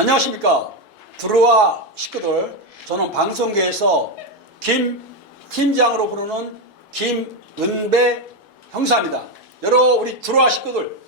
안녕하십니까. 들어와 식구들. 저는 방송계에서 김 팀장으로 부르는 김은배 형사입니다. 여러분 우리 들어와 식구들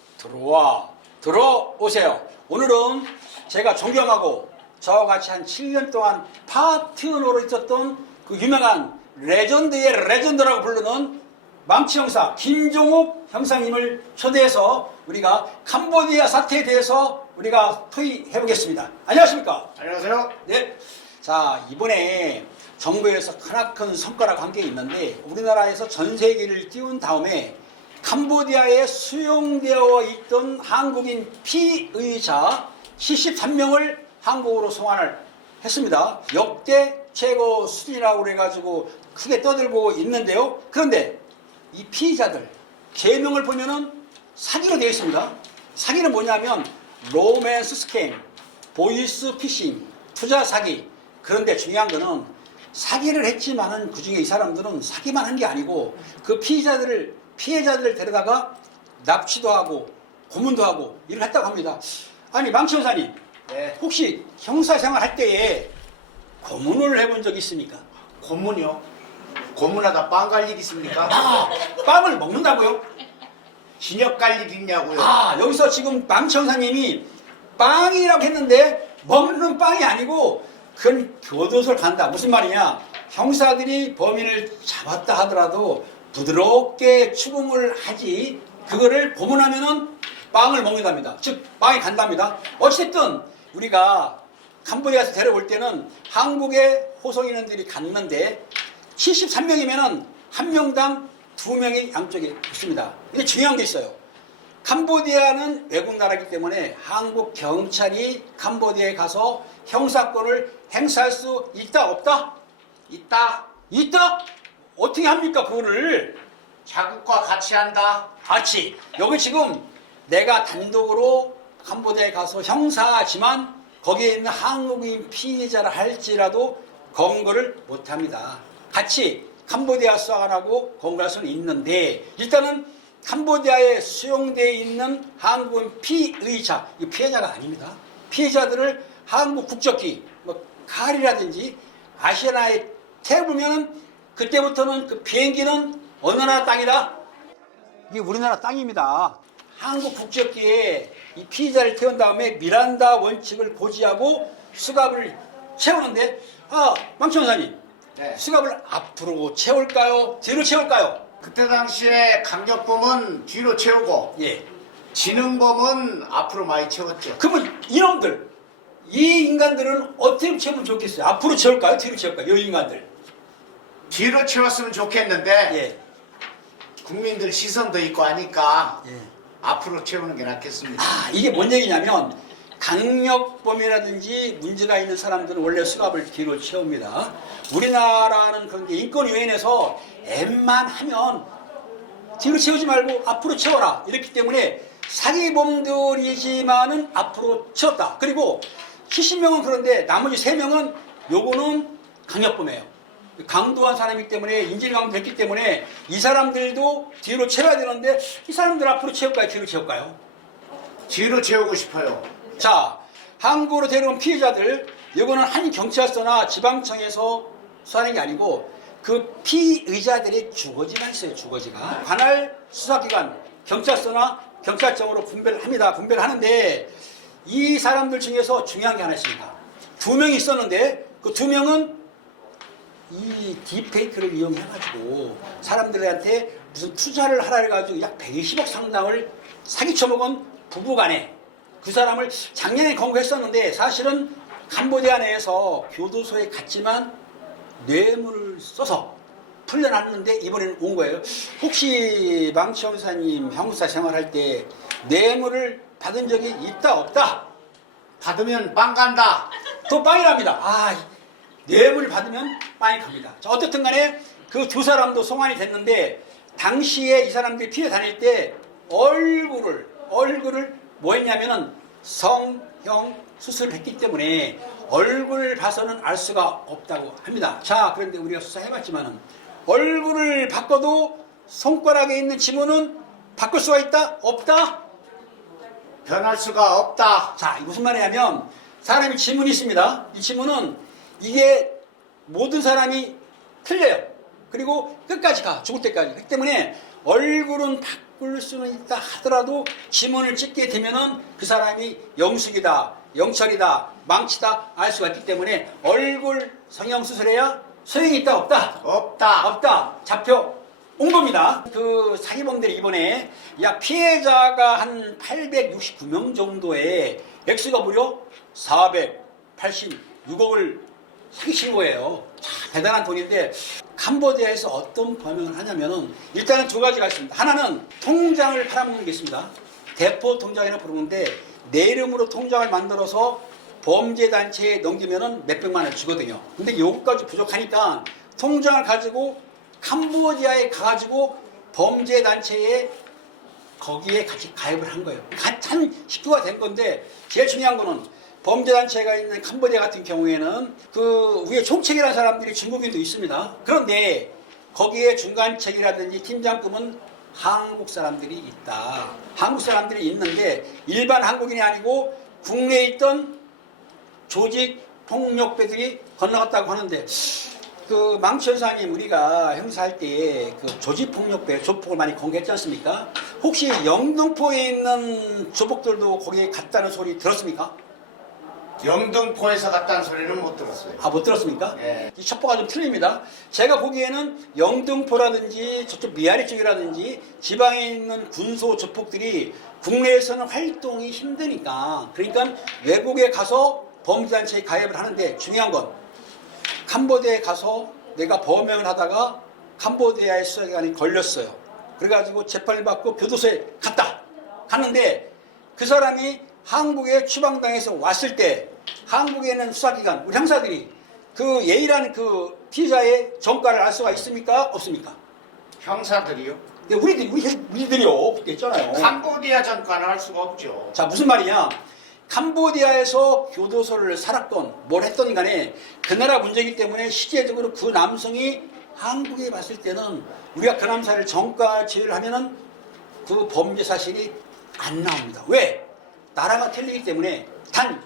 들어오세요. 오늘은 제가 존경하고 저와 같이 한 7년 동안 파트너로 있었던 그 유명한 레전드의 레전드라고 부르는 망치 형사 김종욱 형사님을 초대해서 우리가 캄보디아 사태에 대해서 우리가 토의해 보겠습니다. 안녕하십니까? 안녕하세요. 네. 자, 이번에 정부에서 크나큰 성과라고 한 게 있는데 우리나라에서 전 세계를 띄운 다음에 캄보디아에 수용되어 있던 한국인 피의자 73명을 한국으로 송환을 했습니다. 역대 최고 수준이라고 그래가지고 크게 떠들고 있는데요. 그런데 이 피의자들 계명을 보면은 사기로 되어 있습니다. 사기는 뭐냐면 로맨스 스캠, 보이스 피싱, 투자 사기. 그런데 중요한 거는 사기를 했지만은 그 중에 이 사람들은 사기만 한 게 아니고 그 피해자들을 데려다가 납치도 하고 고문도 하고 일을 했다고 합니다. 아니 망치 형사님, 네. 혹시 형사 생활 할 때에 고문을 해본 적 있습니까? 고문이요? 고문하다 빵 갈 일 있습니까? 아, 빵을 먹는다고요? 진역 갈 일 있냐고요? 아, 여기서 지금 망치 형사님이 빵이라고 했는데 먹는 빵이 아니고 그건 교도소를 간다. 무슨 말이냐? 형사들이 범인을 잡았다 하더라도 부드럽게 추궁을 하지 그거를 고문하면은 빵을 먹는답니다. 즉 빵이 간답니다. 어쨌든 우리가 캄보디아에서 데려올 때는 한국의 호송인원들이 갔는데 73명이면은 한 명당 2명이 양쪽에 있습니다. 근데 중요한 게 있어요. 캄보디아는 외국 나라이기 때문에 한국 경찰이 캄보디아에 가서 형사권을 행사할 수 있다 없다? 있다. 있다? 어떻게 합니까 그거를? 자국과 같이 한다. 같이. 여기 지금 내가 단독으로 캄보디아에 가서 형사지만 거기에 있는 한국인 피해자를 할지라도 검거를 못합니다. 같이 캄보디아 수사관하고 검거할 수는 있는데 일단은 캄보디아에 수용되어 있는 한국인 피의자, 이 피해자가 아닙니다. 피해자들을 한국 국적기, 뭐 칼이라든지 아시아나에 태우면은 그때부터는 그 비행기는 어느 나라 땅이다? 이게 우리나라 땅입니다. 한국 국적기에 이 피해자를 태운 다음에 미란다 원칙을 고지하고 수갑을 채우는데 망치 형사님, 네. 수갑을 앞으로 채울까요? 뒤로 채울까요? 그때 당시에 강력범은 뒤로 채우고 예. 지능범은 앞으로 많이 채웠죠. 그러면 이놈들, 이 인간들은 어떻게 채우면 좋겠어요? 앞으로 채울까요? 뒤로 채울까요? 이 인간들. 뒤로 채웠으면 좋겠는데 예. 국민들 시선도 있고 하니까 예. 앞으로 채우는 게 낫겠습니다. 이게 뭔 얘기냐면 강력범이라든지 문제가 있는 사람들은 원래 수갑을 뒤로 채웁니다. 우리나라는 그런 게 인권위원회에서 웬만하면 뒤로 채우지 말고 앞으로 채워라 이랬기 때문에 사기범들이지만은 앞으로 채웠다. 그리고 70명은 그런데 나머지 3명은 요거는 강력범이에요. 강도한 사람이기 때문에 인질강도 됐기 때문에 이 사람들도 뒤로 채워야 되는데 이 사람들 앞으로 채울까요? 뒤로 채울까요? 뒤로 채우고 싶어요. 자, 한국으로 데려온 피해자들, 이거는 한 경찰서나 지방청에서 수사하는 게 아니고 그 피의자들의 주거지가 있어요. 주거지가 관할 수사기관, 경찰서나 경찰청으로 분배를 합니다. 분배를 하는데 이 사람들 중에서 중요한 게 하나 있습니다. 2명이 있었는데 그 2명은 이 딥페이크를 이용해가지고 사람들한테 무슨 투자를 하라 해가지고 약 120억 상당을 사기쳐먹은 부부간에 그 사람을 작년에 검거했었는데 사실은 캄보디아 내에서 교도소에 갔지만 뇌물을 써서 풀려났는데 이번에는 온 거예요. 혹시 망치 형사님 형사 생활할 때 뇌물을 받은 적이 있다 없다? 받으면 빵 간다. 또 빵이랍니다. 뇌물을 받으면 빵이 갑니다. 자, 어떻든 간에 그 2사람도 송환이 됐는데 당시에 이 사람들이 피해 다닐 때 얼굴을 뭐 했냐면은 성형 수술을 했기 때문에 얼굴을 봐서는 알 수가 없다고 합니다. 자, 그런데 우리가 수사해봤지만은 얼굴을 바꿔도 손가락에 있는 지문은 바꿀 수가 있다? 없다? 변할 수가 없다. 자, 이게 무슨 말이냐면 사람이 지문이 있습니다. 이 지문은 이게 모든 사람이 틀려요. 그리고 끝까지 가. 죽을 때까지. 그렇기 때문에 얼굴은 바꿀 수는 있다 하더라도 지문을 찍게 되면은 그 사람이 영숙이다, 영철이다, 망치다 알 수가 있기 때문에 얼굴 성형수술해야 소용이 있다 없다? 없다. 없다. 잡혀 온 겁니다. 그 사기범들이 이번에 약 피해자가 한 869명 정도의 액수가 무려 486억을 사기친 거예요. 참 대단한 돈인데 캄보디아에서 어떤 범행을 하냐면은 일단은 두 가지가 있습니다. 하나는 통장을 팔아먹는 게 있습니다. 대포 통장이라고 부르는데 내 이름으로 통장을 만들어서 범죄단체에 넘기면은 몇백만 원 주거든요. 근데 요것까지 부족하니까 통장을 가지고 캄보디아에 가가지고 범죄단체에 거기에 같이 가입을 한 거예요. 한 식구가 된 건데 제일 중요한 거는 범죄단체가 있는 캄보디아 같은 경우에는 그 위에 총책이라는 사람들이 중국인도 있습니다. 그런데 거기에 중간책이라든지 팀장급은 한국 사람들이 있다. 한국 사람들이 있는데 일반 한국인이 아니고 국내에 있던 조직 폭력배들이 건너갔다고 하는데 그 망치 여사님 우리가 형사할 때 그 조직폭력배 조폭을 많이 공개했지 않습니까? 혹시 영등포에 있는 조폭들도 거기에 갔다는 소리 들었습니까? 영등포에서 갔다는 소리는 못 들었어요. 아, 못 들었습니까? 예. 이 첩보가 좀 틀립니다. 제가 보기에는 영등포라든지 저쪽 미아리 쪽이라든지 지방에 있는 군소 조폭들이 국내에서는 활동이 힘드니까 그러니까 외국에 가서 범죄단체에 가입을 하는데 중요한 건 캄보디아에 가서 내가 범행을 하다가 캄보디아의 수사기관이 걸렸어요. 그래가지고 재판을 받고 교도소에 갔는데 그 사람이 한국에 추방당해서 왔을 때 한국에 있는 수사기관 우리 형사들이 그 예의라는 그 피해자의 정가를 알 수가 있습니까? 없습니까? 형사들이요? 근데 우리들이요 그때 있잖아요. 캄보디아 전과는 할 수가 없죠. 자 무슨 말이냐? 캄보디아에서 교도소를 살았건 뭘 했던 간에 그 나라 문제이기 때문에 실제적으로 그 남성이 한국에 봤을 때는 우리가 그 남자를 정가 제외를 하면은 그 범죄 사실이 안 나옵니다. 왜? 나라가 틀리기 때문에 단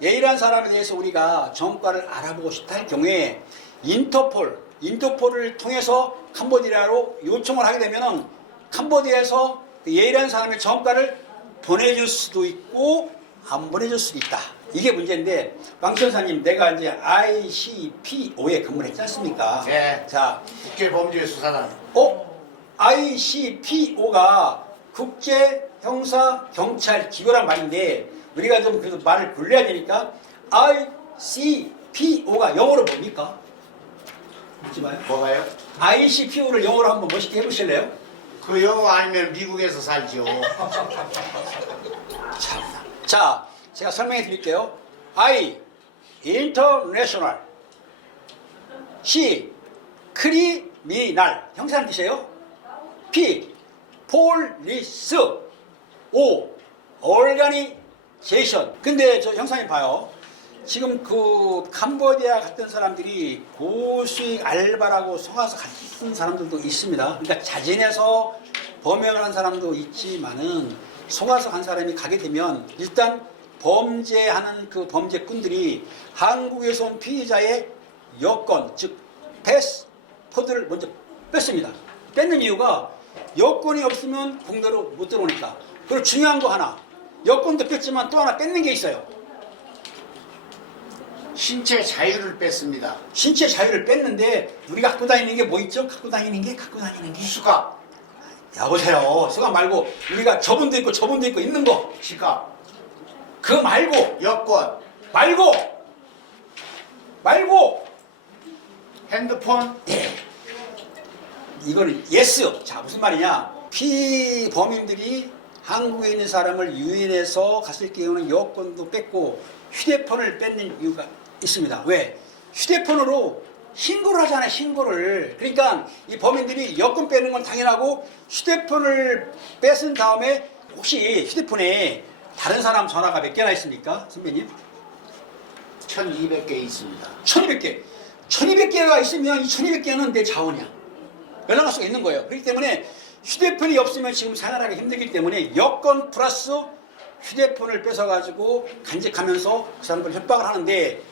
예의란 사람에 대해서 우리가 정가를 알아보고 싶다 할 경우에 인터폴을 통해서 캄보디아로 요청을 하게 되면은 캄보디아에서 그 예의란 사람의 정가를 보내줄 수도 있고 안 보내줄 수도 있다. 이게 문제인데 왕천사님 내가 이제 ICPO에 근무를 했지 않습니까? 네. 자, 국제범죄수사단. ICPO가 국제형사경찰기구란 말인데 우리가 좀 그래도 말을 굴려야 되니까 ICPO가 영어로 뭡니까? 묻지 마요. 뭐가요? ICPO를 영어로 한번 멋있게 해보실래요? 그 영어 아니면 미국에서 살죠. 자, 제가 설명해 드릴게요. I, International. C, Criminal. 형사라는 뜻이에요. P, Police. O, Organization. 근데 저 형사님 봐요. 지금 그 캄보디아 갔던 사람들이 고수익 알바라고 속아서 갔던 사람들도 있습니다. 그러니까 자진해서 범행을 한 사람도 있지만은 속아서 간 사람이 가게 되면 일단 범죄하는 그 범죄꾼들이 한국에서 온 피의자의 여권, 즉 패스포드를 먼저 뺐습니다. 뺏는 이유가 여권이 없으면 국내로 못 들어오니까. 그리고 중요한 거 하나, 여권도 뺐지만 또 하나 뺏는 게 있어요. 신체 자유를 뺐습니다. 신체 자유를 뺐는데 우리가 갖고 다니는 게 뭐 있죠? 갖고 다니는 게 수갑. 여보세요. 수갑 말고 우리가 저분도 있고 저분도 있고 있는 거. 지갑. 그거 말고 여권. 말고 핸드폰. 예. 이거는 예스. 자 무슨 말이냐? 피범인들이 한국에 있는 사람을 유인해서 갔을 경우는 여권도 뺐고 휴대폰을 뺏는 이유가 있습니다. 왜? 휴대폰으로 신고를 하잖아요. 신고를. 그러니까 이 범인들이 여권 빼는 건 당연하고 휴대폰을 뺏은 다음에 혹시 휴대폰에 다른 사람 전화가 몇 개나 있습니까? 선배님? 1200개 있습니다. 1200개. 1200개가 있으면 이 1200개는 내 자원이야. 연락할 수가 있는 거예요. 그렇기 때문에 휴대폰이 없으면 지금 생활하기 힘들기 때문에 여권 플러스 휴대폰을 뺏어가지고 간직하면서 그 사람들 협박을 하는데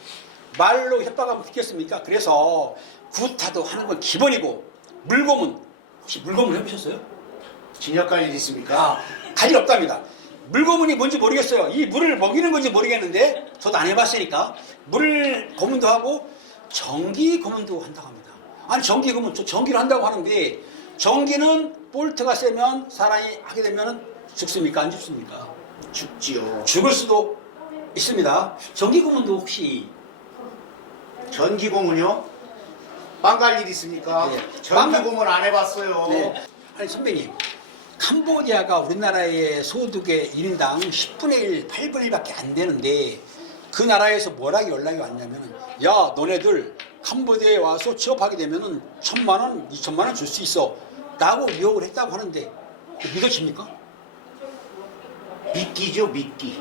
말로 협박하면 듣겠습니까? 그래서 구타도 하는 건 기본이고 물고문, 혹시 물고문 해보셨어요? 진역 갈 일 있습니까? 아, 갈 일 없답니다. 물고문이 뭔지 모르겠어요. 이 물을 먹이는 건지 모르겠는데 저도 안 해봤으니까 물 고문도 하고 전기 고문도 한다고 합니다. 아니 전기 고문, 저 전기를 한다고 하는데 전기는 볼트가 세면 사람이 하게 되면 죽습니까? 안 죽습니까? 죽지요. 죽을 수도 있습니다. 전기 고문도 혹시 전기 고문요? 빵 갈 일 있습니까? 네. 전기 빵- 고문 안 해봤어요. 네. 아니 선배님, 캄보디아가 우리나라의 소득의 1인당 10분의 1, 8분의 1밖에 안 되는데 그 나라에서 뭐라고 연락이 왔냐면 야 너네들 캄보디아에 와서 취업하게 되면은 1,000만 원, 2,000만 원 줄 수 있어 라고 유혹을 했다고 하는데 믿어집니까? 미끼죠, 미끼.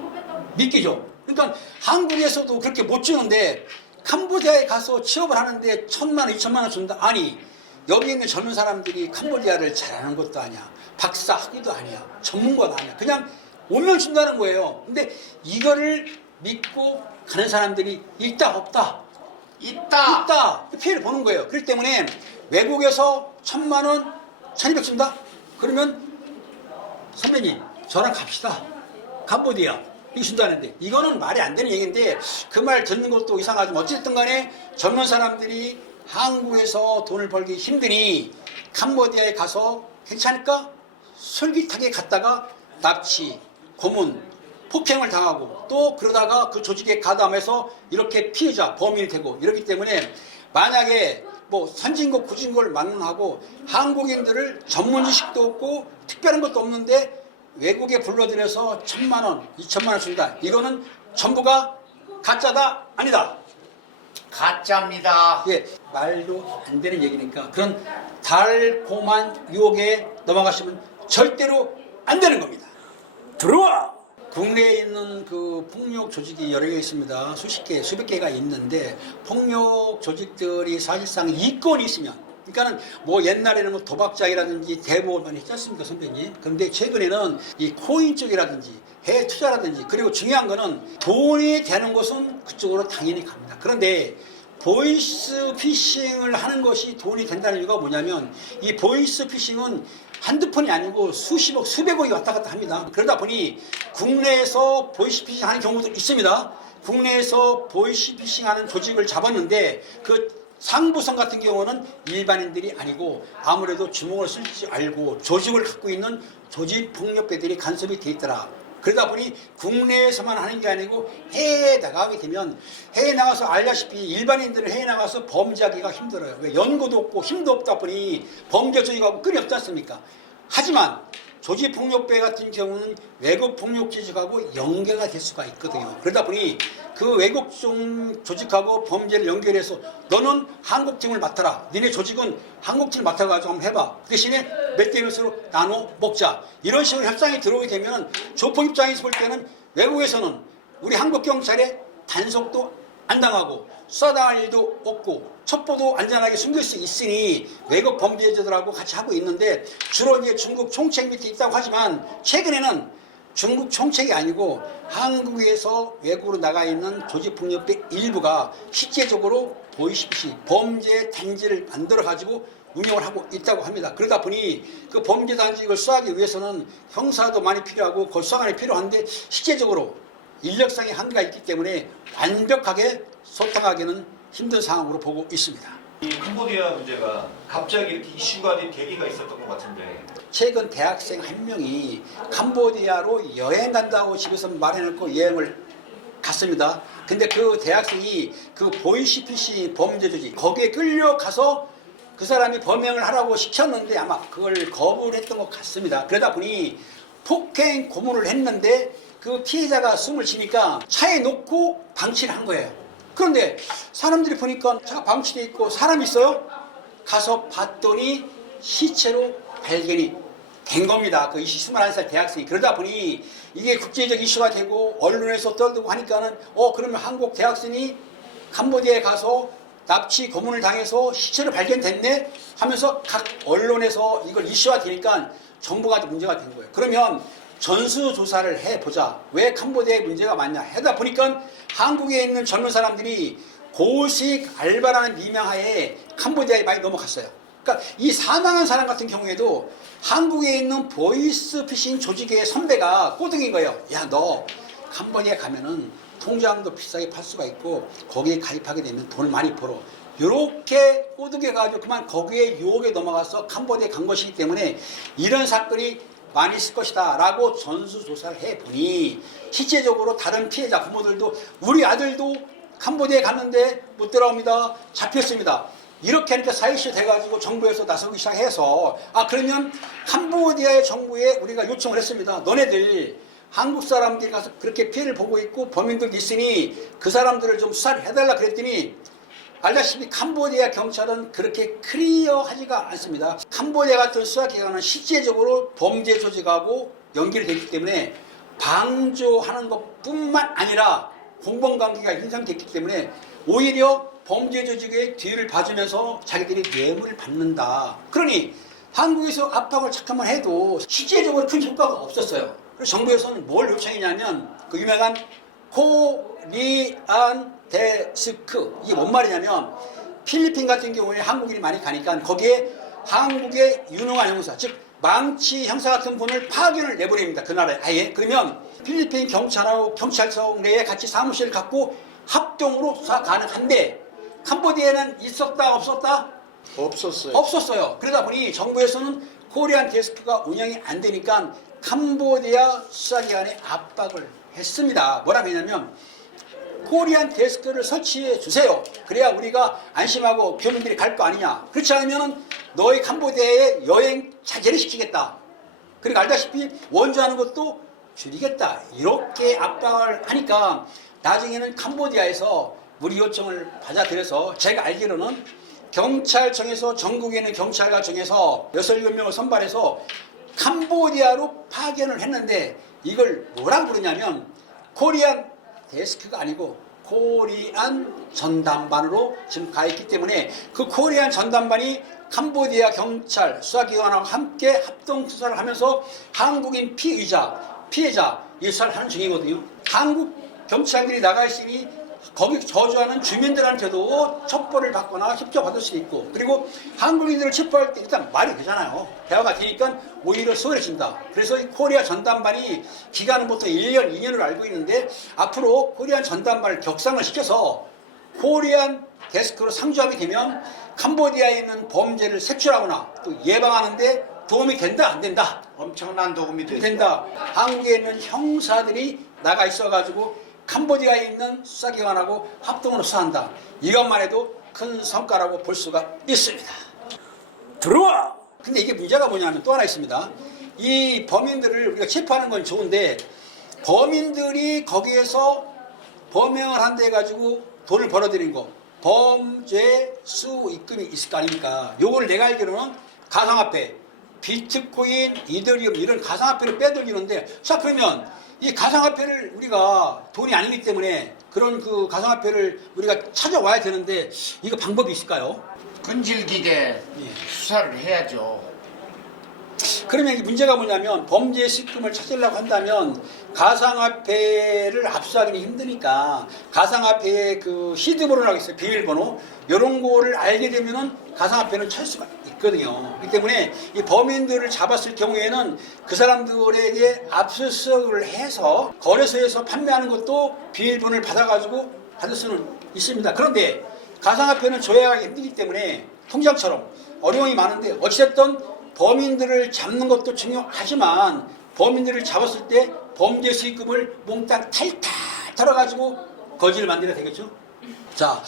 믿기죠. 그러니까 한국에서도 그렇게 못 주는데 캄보디아에 가서 취업을 하는데 1,000만 원, 2,000만 원 준다. 아니 여기 있는 젊은 사람들이 캄보디아를 잘하는 것도 아니야. 박사 학위도 아니야. 전문가도 아니야. 그냥 오면 준다는 거예요. 근데 이거를 믿고 가는 사람들이 있다 없다? 있다. 피해를 보는 거예요. 그렇기 때문에 외국에서 1,000만 원, 1,200 준다? 그러면 선배님 저랑 갑시다. 캄보디아 이거 준다는데 이거는 말이 안 되는 얘기인데 그 말 듣는 것도 이상하지만 어쨌든 간에 젊은 사람들이 한국에서 돈을 벌기 힘드니 캄보디아에 가서 괜찮을까? 솔깃하게 갔다가 납치, 고문, 폭행을 당하고 또 그러다가 그 조직에 가담해서 이렇게 피해자, 범인이 되고 이렇기 때문에 만약에 뭐 선진국, 후진국을 만나고 한국인들을 전문 지식도 없고 특별한 것도 없는데 외국에 불러들여서 1,000만 원, 2,000만 원 준다. 이거는 전부가 가짜다? 아니다. 가짜입니다. 예, 말도 안 되는 얘기니까 그런 달콤한 유혹에 넘어가시면 절대로 안 되는 겁니다. 들어와! 국내에 있는 그 폭력 조직이 여러 개 있습니다. 수십 개, 수백 개가 있는데 폭력 조직들이 사실상 이권이 있으면 그러니까는 뭐 옛날에는 뭐 도박장이라든지 대부분 많이 했지 않습니까 선배님? 그런데 최근에는 이 코인 쪽이라든지 해외 투자라든지 그리고 중요한 거는 돈이 되는 것은 그쪽으로 당연히 갑니다. 그런데 보이스 피싱을 하는 것이 돈이 된다는 이유가 뭐냐면 이 보이스 피싱은 한두 푼이 아니고 수십억, 수백억이 왔다 갔다 합니다. 그러다 보니 국내에서 보이스 피싱 하는 경우도 있습니다. 국내에서 보이스 피싱 하는 조직을 잡았는데 그 상부성 같은 경우는 일반인들이 아니고 아무래도 주먹을 쓸 줄 알고 조직을 갖고 있는 조직 폭력배들이 간섭이 돼 있더라. 그러다 보니 국내에서만 하는 게 아니고 해외에 나가게 되면 해외에 나가서 알다시피 일반인들은 해외에 나가서 범죄하기가 힘들어요. 왜? 연고도 없고 힘도 없다 보니 범죄 조직하고 끈이 없지 않습니까? 하지만 조직폭력배 같은 경우는 외국 폭력 조직하고 연계가 될 수가 있거든요. 그러다 보니 그 외국 조직하고 범죄를 연결해서 너는 한국팀을 맡아라. 니네 조직은 한국팀을 맡아가지고 한번 해봐. 그 대신에 몇 대 몇으로 나눠 먹자. 이런 식으로 협상이 들어오게 되면 조폭 입장에서 볼 때는 외국에서는 우리 한국 경찰의 단속도 안 당하고 수사당할 일도 없고 첩보도 안전하게 숨길 수 있으니 외국 범죄자들하고 같이 하고 있는데 주로 이제 중국 총책 밑에 있다고 하지만 최근에는 중국 총책이 아니고 한국에서 외국으로 나가 있는 조직폭력배 일부가 실제적으로 보이시피 범죄 단지를 만들어 가지고 운영을 하고 있다고 합니다. 그러다 보니 그 범죄 단지를 수사하기 위해서는 형사도 많이 필요하고 수사관이 필요한데 실제적으로 인력상의 한계가 있기 때문에 완벽하게 소탕하기는 힘든 상황으로 보고 있습니다. 이 캄보디아 문제가 갑자기 이렇게 이슈가 된 계기가 있었던 것 같은데 최근 대학생 한 명이 캄보디아로 여행 간다고 집에서 말해놓고 여행을 갔습니다. 근데 그 대학생이 그 보이시피시 범죄 조직 거기에 끌려가서 그 사람이 범행을 하라고 시켰는데 아마 그걸 거부를 했던 것 같습니다. 그러다 보니 폭행 고문을 했는데 그 피해자가 숨을 쉬니까 차에 놓고 방치를 한 거예요. 그런데 사람들이 보니까 차가 방치되어 있고 사람이 있어요? 가서 봤더니 시체로 발견이 된 겁니다. 그 21살 대학생이. 그러다 보니 이게 국제적 이슈가 되고 언론에서 떠들고 하니까는 그러면 한국 대학생이 캄보디아에 가서 납치 고문을 당해서 시체로 발견됐네 하면서 각 언론에서 이걸 이슈화 되니까 정부가 문제가 된 거예요. 그러면 전수조사를 해보자. 왜 캄보디아에 문제가 많냐. 하다 보니까 한국에 있는 젊은 사람들이 고식 알바라는 미명하에 캄보디아에 많이 넘어갔어요. 그러니까 이 사망한 사람 같은 경우에도 한국에 있는 보이스피싱 조직의 선배가 꼬등인 거예요. 야, 너 캄보디아 가면은 통장도 비싸게 팔 수가 있고 거기에 가입하게 되면 돈을 많이 벌어. 이렇게 꼬드겨가지고 그만 거기에 유혹에 넘어가서 캄보디아에 간 것이기 때문에 이런 사건이 많이 있을 것이다 라고 전수조사를 해보니 실제적으로 다른 피해자 부모들도 우리 아들도 캄보디아에 갔는데 못 들어옵니다. 잡혔습니다. 이렇게 하니까 사이시 돼가지고 정부에서 나서기 시작해서 그러면 캄보디아의 정부에 우리가 요청을 했습니다. 너네들 한국 사람들이 가서 그렇게 피해를 보고 있고 범인들도 있으니 그 사람들을 좀 수사를 해달라 그랬더니 알다시피 캄보디아 경찰은 그렇게 클리어하지가 않습니다. 캄보디아 같은 수사기관은 실제적으로 범죄 조직하고 연결이 되기 때문에 방조하는 것뿐만 아니라 공범관계가 형성됐기 때문에 오히려 범죄 조직의 뒤를 봐주면서 자기들이 뇌물을 받는다. 그러니 한국에서 압박을 잠깐만 해도 실제적으로 큰 효과가 없었어요. 그래서 정부에서는 뭘 요청했냐면 그 유명한 코리안 데스크, 이게 뭔 말이냐면 필리핀 같은 경우에 한국인이 많이 가니까 거기에 한국의 유능한 형사, 즉 망치 형사 같은 분을 파견을 내보냅니다. 그 나라에 아예. 그러면 필리핀 경찰하고 경찰서 내에 같이 사무실을 갖고 합동으로 수사 가능한데 캄보디아에는 있었다 없었다? 없었어요. 없었어요. 그러다 보니 정부에서는 코리안 데스크가 운영이 안 되니까 캄보디아 수사기관에 압박을 했습니다. 뭐라고 했냐면 코리안 데스크를 설치해 주세요. 그래야 우리가 안심하고 교민들이 갈 거 아니냐. 그렇지 않으면 너희 캄보디아에 여행 자제를 시키겠다. 그리고 알다시피 원조하는 것도 줄이겠다. 이렇게 압박을 하니까 나중에는 캄보디아에서 우리 요청을 받아들여서 제가 알기로는 경찰청에서 전국에 있는 경찰관청에서 6, 7명을 선발해서 캄보디아로 파견을 했는데 이걸 뭐라고 부르냐면 코리안 데스크가 아니고 코리안 전담반으로 지금 가 있기 때문에 그 코리안 전담반이 캄보디아 경찰 수사기관하고 함께 합동 수사를 하면서 한국인 피해자 이 수사를 하는 중이거든요. 한국 경찰들이 나가 있으니 거기 거주하는 주민들한테도 첩보를 받거나 협조받을 수 있고 그리고 한국인들을 체포할 때 일단 말이 되잖아요. 대화가 되니까 오히려 수월해진다. 그래서 이 코리아 전담반이 기간은 보통 1년, 2년으로 알고 있는데 앞으로 코리안 전담반을 격상을 시켜서 코리안 데스크로 상주하게 되면 캄보디아에 있는 범죄를 색출하거나 또 예방하는데 도움이 된다 안 된다? 엄청난 도움이 된다. 한국에 있는 형사들이 나가 있어가지고 캄보디아에 있는 수사기관하고 합동으로 수사한다. 이것만 해도 큰 성과라고 볼 수가 있습니다. 들어와! 근데 이게 문제가 뭐냐면 또 하나 있습니다. 이 범인들을 우리가 체포하는 건 좋은데 범인들이 거기에서 범행을 한다 해가지고 돈을 벌어들인 거 범죄 수입금이 있을 거 아닙니까? 요걸 내가 알기로는 가상화폐, 비트코인, 이더리움 이런 가상화폐를 빼돌리는데 자 그러면 이 가상화폐를 우리가 돈이 아니기 때문에 그런 그 가상화폐를 우리가 찾아와야 되는데 이거 방법이 있을까요? 끈질기게 수사를 해야죠. 그러면 이 문제가 뭐냐면 범죄 수익금을 찾으려고 한다면 가상화폐를 압수하기는 힘드니까 가상화폐의 그 시드번호라고 있어요. 비밀번호 이런 거를 알게 되면은 가상화폐는 찾을 수가 있거든요. 그렇기 때문에 이 범인들을 잡았을 경우에는 그 사람들에게 압수수색을 해서 거래소에서 판매하는 것도 비밀번호를 받아가지고 받을 수는 있습니다. 그런데 가상화폐는 조회하기 힘들기 때문에 통장처럼 어려움이 많은데 어찌됐든 범인들을 잡는 것도 중요하지만 범인들을 잡았을 때 범죄 수익금을 몽땅 탈탈 털어가지고 거지를 만들어야 되겠죠. 자,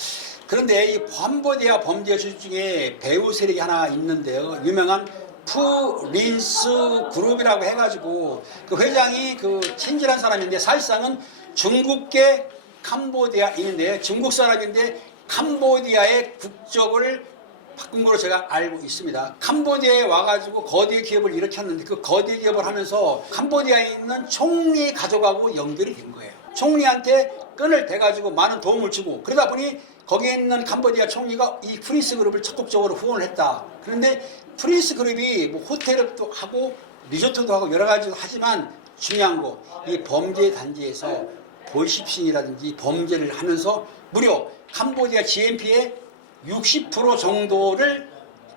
그런데 이 캄보디아 범죄 조직 중에 배우 세력이 하나 있는데요. 유명한 프린스 그룹이라고 해가지고 그 회장이 그 친절한 사람인데 사실상은 중국계 캄보디아인인데 중국 사람인데 캄보디아의 국적을 바꾼 걸로 제가 알고 있습니다. 캄보디아에 와가지고 거대 기업을 일으켰는데 그 거대 기업을 하면서 캄보디아에 있는 총리 가족하고 연결이 된 거예요. 총리한테 끈을 대가지고 많은 도움을 주고 그러다 보니 거기에 있는 캄보디아 총리가 이 프린스 그룹을 적극적으로 후원을 했다. 그런데 프린스 그룹이 뭐 호텔도 하고 리조트도 하고 여러 가지도 하지만 중요한 거, 이 범죄 단지에서 보이스피싱이라든지 범죄를 하면서 무려 캄보디아 GNP의 60% 정도를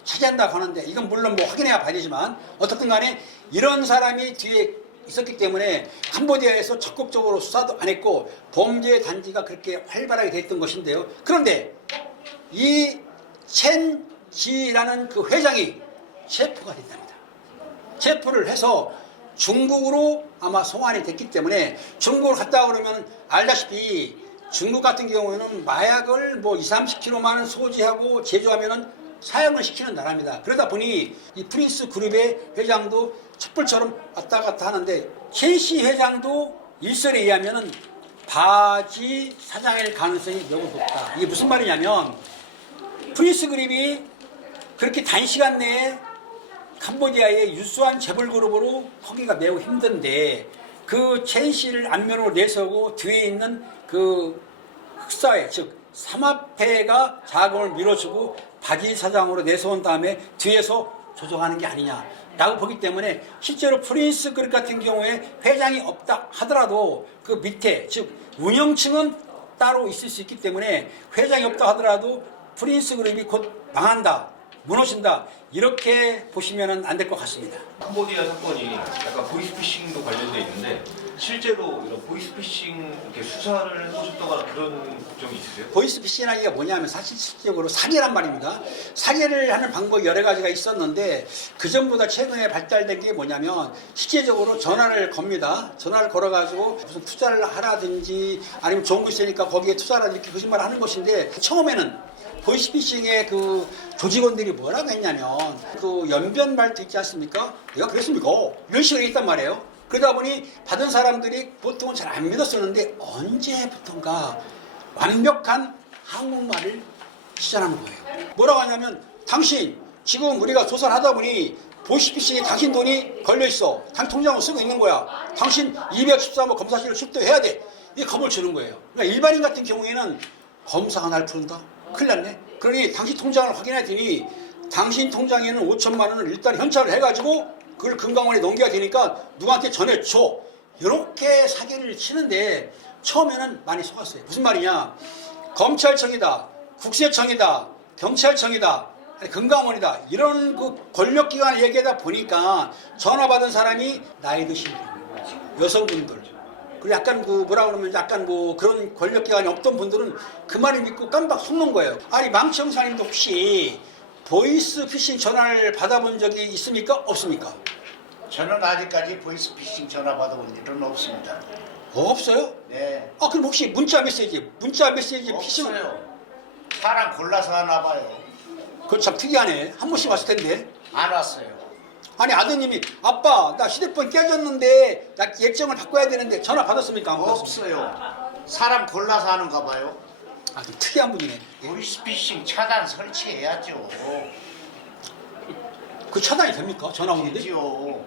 차지한다고 하는데, 이건 물론 뭐 확인해야 봐야 되지만 어떻든 간에 이런 사람이 뒤에 있었기 때문에 캄보디아에서 적극적으로 수사도 안 했고 범죄 단지가 그렇게 활발하게 됐던 것인데요. 그런데 이 첸지라는 그 회장이 체포가 됐답니다. 체포를 해서 중국으로 아마 송환이 됐기 때문에, 중국을 갔다 그러면 알다시피 중국 같은 경우에는 마약을 뭐 20, 30kg만 소지하고 제조하면은 사용을 시키는 나라입니다. 그러다 보니 이 프린스 그룹의 회장도 촛불처럼 왔다 갔다 하는데, 첸씨 회장도 일설에 의하면은 바지 사장일 가능성이 매우 높다. 이게 무슨 말이냐면, 프린스 그룹이 그렇게 단시간 내에 캄보디아의 유수한 재벌 그룹으로 하기가 매우 힘든데, 그 첸씨를 안면으로 내세우고 뒤에 있는 그 흑사회, 즉 삼합회가 자금을 밀어주고 바지 사장으로 내세운 다음에 뒤에서 조종하는 게 아니냐라고 보기 때문에, 실제로 프린스 그룹 같은 경우에 회장이 없다 하더라도 그 밑에, 즉 운영층은 따로 있을 수 있기 때문에 회장이 없다 하더라도 프린스 그룹이 곧 망한다, 무너진다, 이렇게 보시면 안 될 것 같습니다. 캄보디아 사건이 약간 보이스피싱도 관련돼 있는데 실제로 이런 보이스피싱 이렇게 수사를 해보셨다거나 그런 점이 있으세요? 보이스피싱이라는 게 뭐냐면 사실 실질적으로 사기란 말입니다. 사기를 하는 방법이 여러 가지가 있었는데, 그 전보다 최근에 발달된 게 뭐냐면 실제적으로 전화를 겁니다. 전화를 걸어가지고 무슨 투자를 하라든지 아니면 좋은 거 있으니까 거기에 투자를 이렇게 거짓말을 하는 것인데, 처음에는 보이스피싱의 그 조직원들이 뭐라고 했냐면, 그 연변 말도 있지 않습니까? 내가 그랬습니까? 이런 식으로 했단 말이에요. 그러다 보니 받은 사람들이 보통은 잘 안 믿었었는데, 언제부턴가 완벽한 한국말을 시전하는 거예요. 뭐라고 하냐면, 당신 지금 우리가 조사를 하다 보니 보이스피싱에 당신 돈이 걸려있어. 당신 통장을 쓰고 있는 거야. 당신 213호 검사실을 출두해야 돼. 이게 겁을 주는 거예요. 그러니까 일반인 같은 경우에는 검사가 날 부른다? 큰일 났네. 그러니 당신 통장을 확인해야 되니 당신 통장에는 5천만 원을 일단 현찰을 해가지고 그걸 금감원에 넘겨야 되니까 누구한테 전해줘. 이렇게 사기를 치는데, 처음에는 많이 속았어요. 무슨 말이냐, 검찰청이다, 국세청이다, 경찰청이다, 금감원이다, 이런 그 권력기관을 얘기하다 보니까 전화 받은 사람이 나이 드신 분, 여성분들, 그리고 약간 그 뭐라 그러면 약간 뭐 그런 권력기관이 없던 분들은 그 말을 믿고 깜빡 속는 거예요. 아니, 망치 형사님도 혹시 보이스피싱 전화를 받아본 적이 있습니까? 없습니까? 저는 아직까지 보이스피싱 전화 받아본 일은 없습니다. 없어요? 네. 아, 그럼 혹시 문자 메시지 피싱? 없어요. 사람 골라서 하나 봐요. 그거 참 특이하네. 한 번씩 왔을 텐데. 안 왔어요. 아니, 아드님이 아빠 나 휴대폰 깨졌는데 나 예정을 바꿔야 되는데 전화 받았습니까? 안 받았습니까? 없어요. 사람 골라서 하는가 봐요. 아, 좀 특이한 분이네. 보이스피싱 차단 설치해야죠. 그 차단이 됩니까? 전화 오는데? 되지요.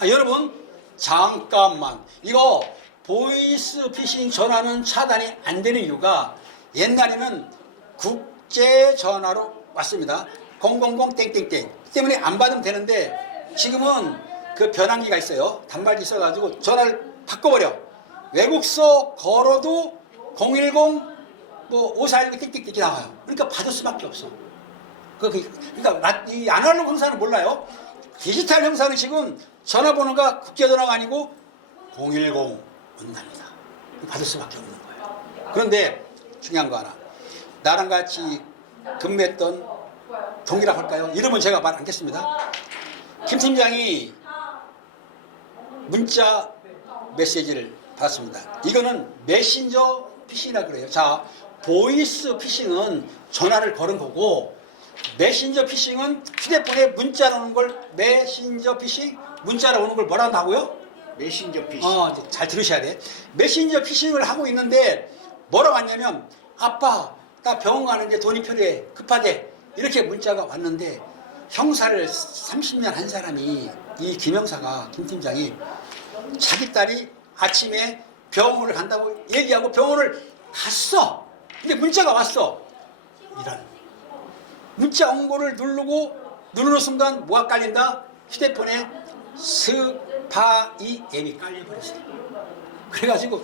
아, 여러분 잠깐만, 이거 보이스피싱 전화는 차단이 안 되는 이유가, 옛날에는 국제 전화로 왔습니다. 000 땡땡땡 때문에 안 받으면 되는데, 지금은 그 변환기가 있어요. 단말기 있어가지고 전화를 바꿔버려. 외국서 걸어도 010 뭐 5419 땡땡땡이 나와요. 그러니까 받을 수밖에 없어. 그러니까 이 아날로그 형사는 몰라요. 디지털 형사는 지금 전화번호가 국제전화가 아니고 010 온답니다. 받을 수밖에 없는 거예요. 그런데 중요한 거 하나, 나랑 같이 근무했던 동기라고 할까요? 이름은 제가 말 않겠습니다. 김 팀장이 문자 메시지를 받았습니다. 이거는 메신저 피싱이라고 그래요. 자, 보이스 피싱은 전화를 거는 거고, 메신저 피싱은 휴대폰에 문자로 오는 걸 메신저 피싱, 문자로 오는 걸 뭐라 한다고요? 메신저 피싱. 잘 들으셔야 돼. 메신저 피싱을 하고 있는데 뭐라고 왔냐면, 아빠 나 병원 가는데 돈이 필요해, 급하대, 이렇게 문자가 왔는데, 형사를 30년 한 사람이, 이 김형사가, 김 팀장이 자기 딸이 아침에 병원을 간다고 얘기하고 병원을 갔어. 근데 문자가 왔어. 이런 문자 온 거를 누르는 순간 뭐가 깔린다? 휴대폰에 슥 바이 앱이 깔려버렸어요. 그래가지고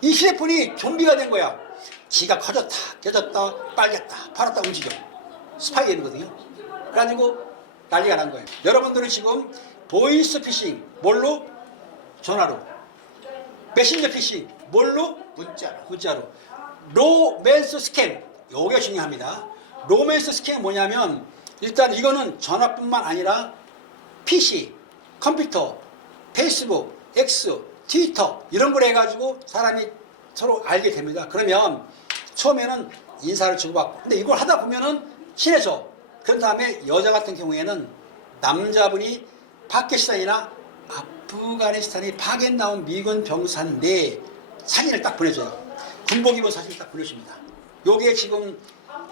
이 휴대폰이 좀비가 된 거야. 지가 커졌다, 깨졌다, 빨겠다, 팔았다 움직여. 스파이 앱이거든요. 그래가지고 난리가 난 거예요. 여러분들은 지금 보이스 피싱, 뭘로? 전화로. 메신저 피싱, 뭘로? 문자로. 로맨스 스캠, 요게 중요합니다. 로맨스 스캠이 뭐냐면 일단 이거는 전화뿐만 아니라 PC, 컴퓨터, 페이스북, X, 트위터 이런 걸 해가지고 사람이 서로 알게 됩니다. 그러면 처음에는 인사를 주고받고 근데 이걸 하다 보면은 친해져. 그런 다음에 여자 같은 경우에는 남자분이 파키스탄이나 아프가니스탄이 파견 나온 미군 병사인데 사진을 딱 보내줘요. 군복 입은 사진을 딱 보내줍니다. 요게 지금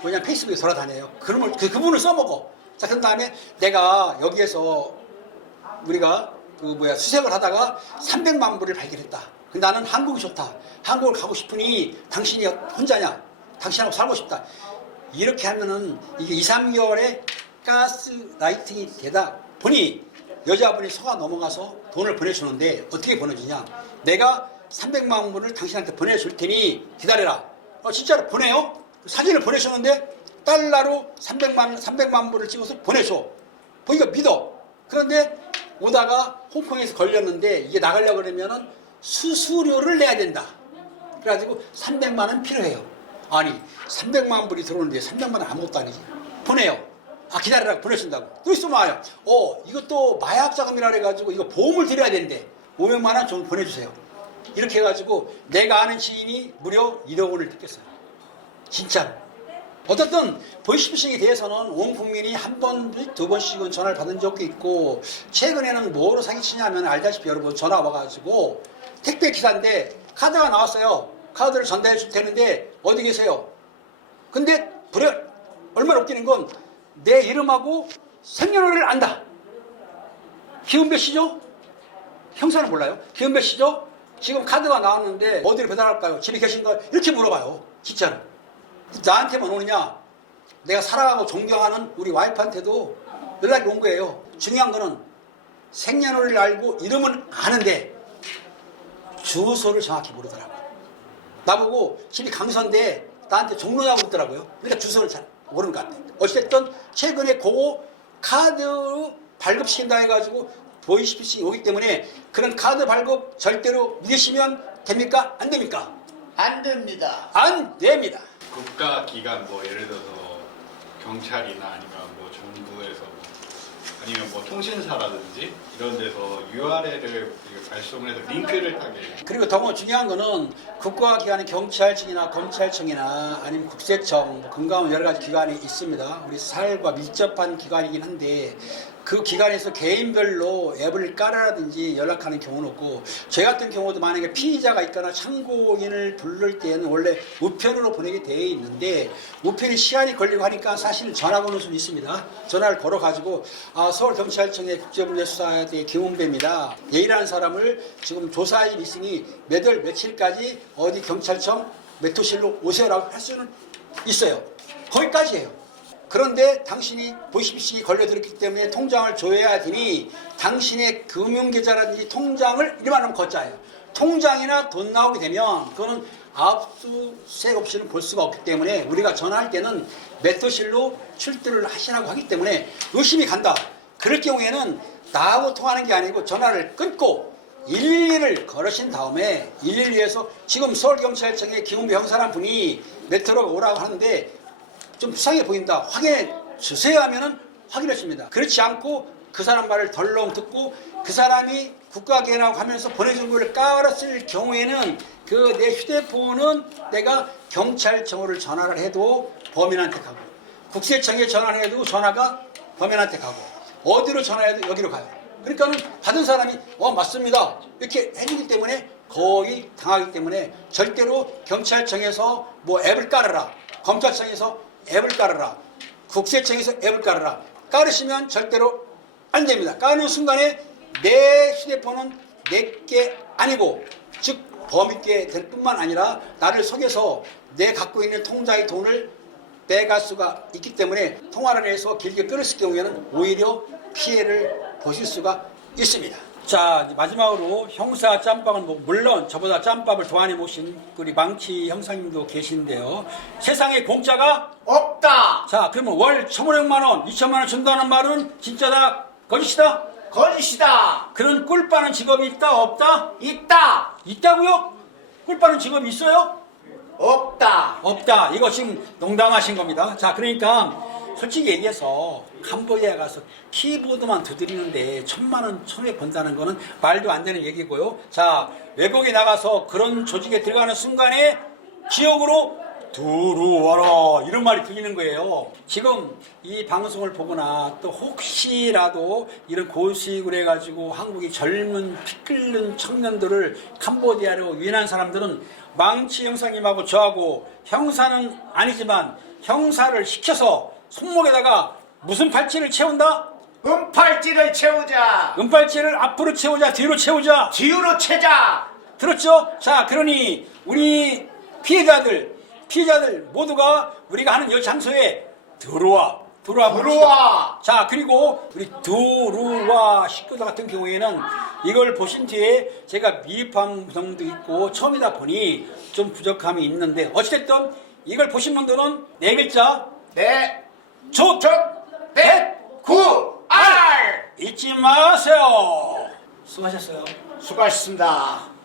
뭐냐 페이스북에 돌아다녀요. 그분을 써먹어. 자, 그런 다음에 내가 여기에서 우리가 수색을 하다가 300만 불을 발견했다. 근데 나는 한국이 좋다. 한국을 가고 싶으니 당신이 혼자냐? 당신하고 살고 싶다. 이렇게 하면은 이게 2, 3개월에 가스라이팅이 되다 보니 여자분이 속아 넘어가서 돈을 보내주는데 어떻게 보내주냐? 내가 300만 불을 당신한테 보내줄 테니 기다려라. 진짜로 보내요? 사진을 보내주는데 달러로 300만 불을 찍어서 보내줘. 보니까 믿어. 그런데 오다가 홍콩에서 걸렸는데 이게 나가려고 그러면은 수수료를 내야 된다. 그래가지고 300만 원 필요해요. 아니 300만 불이 들어오는데 300만 원 아무것도 아니지. 보내요. 기다려라 보내준다고. 또 있으면 와요. 이것도 마약 자금이라 해가지고 이거 보험을 드려야 되는데 500만 원 좀 보내주세요. 이렇게 해가지고 내가 아는 지인이 무려 1억 원을 뜯겼어요. 진짜로. 어떻든 보이스피싱에 대해서는 온 국민이 한 번, 두 번씩은 전화를 받은 적도 있고 최근에는 뭐로 사기치냐면 알다시피 여러분 전화 와가지고 택배 기사인데 카드가 나왔어요. 카드를 전달해 줄 테는데 어디 계세요? 근데 얼마나 웃기는 건 내 이름하고 생년월일을 안다. 기운 몇 시죠? 형사는 몰라요. 기운 몇 시죠? 지금 카드가 나왔는데 어디로 배달할까요? 집에 계신가요? 이렇게 물어봐요. 진짜로. 나한테만 오느냐? 내가 사랑하고 존경하는 우리 와이프한테도 연락이 온 거예요. 중요한 거는 생년월일을 알고 이름은 아는데 주소를 정확히 모르더라고. 나보고 집이 강서인데 나한테 종로냐고 묻더라고요. 그러니까 주소를 잘 모르는 것 같아요. 어쨌든 최근에 그거 카드 발급시킨다 해가지고 보이스피싱이 오기 때문에 그런 카드 발급 절대로 믿으시면 됩니까? 안 됩니까? 안 됩니다. 안 됩니다. 국가기관 예를 들어서 경찰이나 아니면 정부에서 아니면 통신사라든지 이런 데서 URL을 발송을 해서 링크를 타게 그리고 더 중요한 거는 국가기관의 경찰청이나 검찰청이나 아니면 국세청, 금감원 여러 가지 기관이 있습니다. 우리 사회과 밀접한 기관이긴 한데 그 기관에서 개인별로 앱을 깔아라든지 연락하는 경우는 없고 저 같은 경우도 만약에 피의자가 있거나 참고인을 부를 때는 원래 우편으로 보내게 되어 있는데 우편이 시간이 걸리고 하니까 사실 전화 거는 수는 있습니다. 전화를 걸어가지고 서울경찰청의 국제범죄수사대 김은배입니다. A라는 사람을 지금 조사할 일이 있으니 몇 월 며칠까지 어디 경찰청 메토실로 오세요라고 할 수는 있어요. 거기까지예요. 그런데 당신이 보이스피싱이 걸려들었기 때문에 통장을 줘야 되니 당신의 금융계좌라든지 통장을 일반하면 거짜예요. 통장이나 돈 나오게 되면 그거는 압수수색 없이는 볼 수가 없기 때문에 우리가 전화할 때는 메토실로 출두를 하시라고 하기 때문에 의심이 간다. 그럴 경우에는 나하고 통하는 게 아니고 전화를 끊고 112를 걸으신 다음에 112에서 지금 서울경찰청의 김은배 형사라는 분이 메트로가 오라고 하는데 좀 불쌍해 보인다. 확인해 주세요 하면은 확인해 줍니다. 그렇지 않고 그 사람 말을 덜렁 듣고 그 사람이 국가기관이라고 하면서 보내준 거를 깔았을 경우에는 그 내 휴대폰은 내가 경찰청으로 전화를 해도 범인한테 가고 국세청에 전화를 해도 전화가 범인한테 가고 어디로 전화해도 여기로 가요. 그러니까는 받은 사람이 맞습니다 이렇게 해주기 때문에 거의 당하기 때문에 절대로 경찰청에서 앱을 깔아라, 검찰청에서 앱을 깔아라, 국세청에서 앱을 깔아라 깔으시면 절대로 안 됩니다. 까는 순간에 내 휴대폰은 내게 아니고 즉 범인께 될 뿐만 아니라 나를 속여서 내 갖고 있는 통장의 돈을 빼갈 수가 있기 때문에 통화를 해서 길게 끊었을 경우에는 오히려 피해를 보실 수가 있습니다. 자, 이제 마지막으로 형사 짬밥은 뭐 물론 저보다 짬밥을 더 많이 모신 우리 망치 형사님도 계신데요. 세상에 공짜가 없다. 자, 그러면 월 1,500만 원, 2천만 원 준다는 말은 진짜다, 거짓이다? 거짓이다. 그런 꿀 빠는 직업이 있다, 없다? 있다. 있다고요? 꿀 빠는 직업이 있어요? 없다. 없다. 이거 지금 농담하신 겁니다. 자, 그러니까 솔직히 얘기해서 캄보디아 가서 키보드만 두드리는데 1,000만 원, 1,000에 번다는 거는 말도 안 되는 얘기고요. 자, 외국에 나가서 그런 조직에 들어가는 순간에 지역으로 들어와라 이런 말이 들리는 거예요. 지금 이 방송을 보거나 또 혹시라도 이런 고수익을 해가지고 한국의 젊은 피 끓는 청년들을 캄보디아로 유인한 사람들은 망치 형사님하고 저하고 형사는 아니지만 형사를 시켜서 손목에다가 무슨 팔찌를 채운다? 은팔찌를 채우자. 은팔찌를 앞으로 채우자, 뒤로 채우자. 뒤로 채자. 들었죠? 자, 그러니 우리 피해자들 모두가 우리가 하는 이 장소에 들어와 들어와. 자, 그리고 우리 들어와 식구들 같은 경우에는 이걸 보신 뒤에 제가 미흡한 점도 있고 처음이다 보니 좀 부족함이 있는데 어찌됐든 이걸 보신 분들은 네 글자 네. 조 구 알. 잊지 마세요. 수고하셨어요. 수고하셨습니다.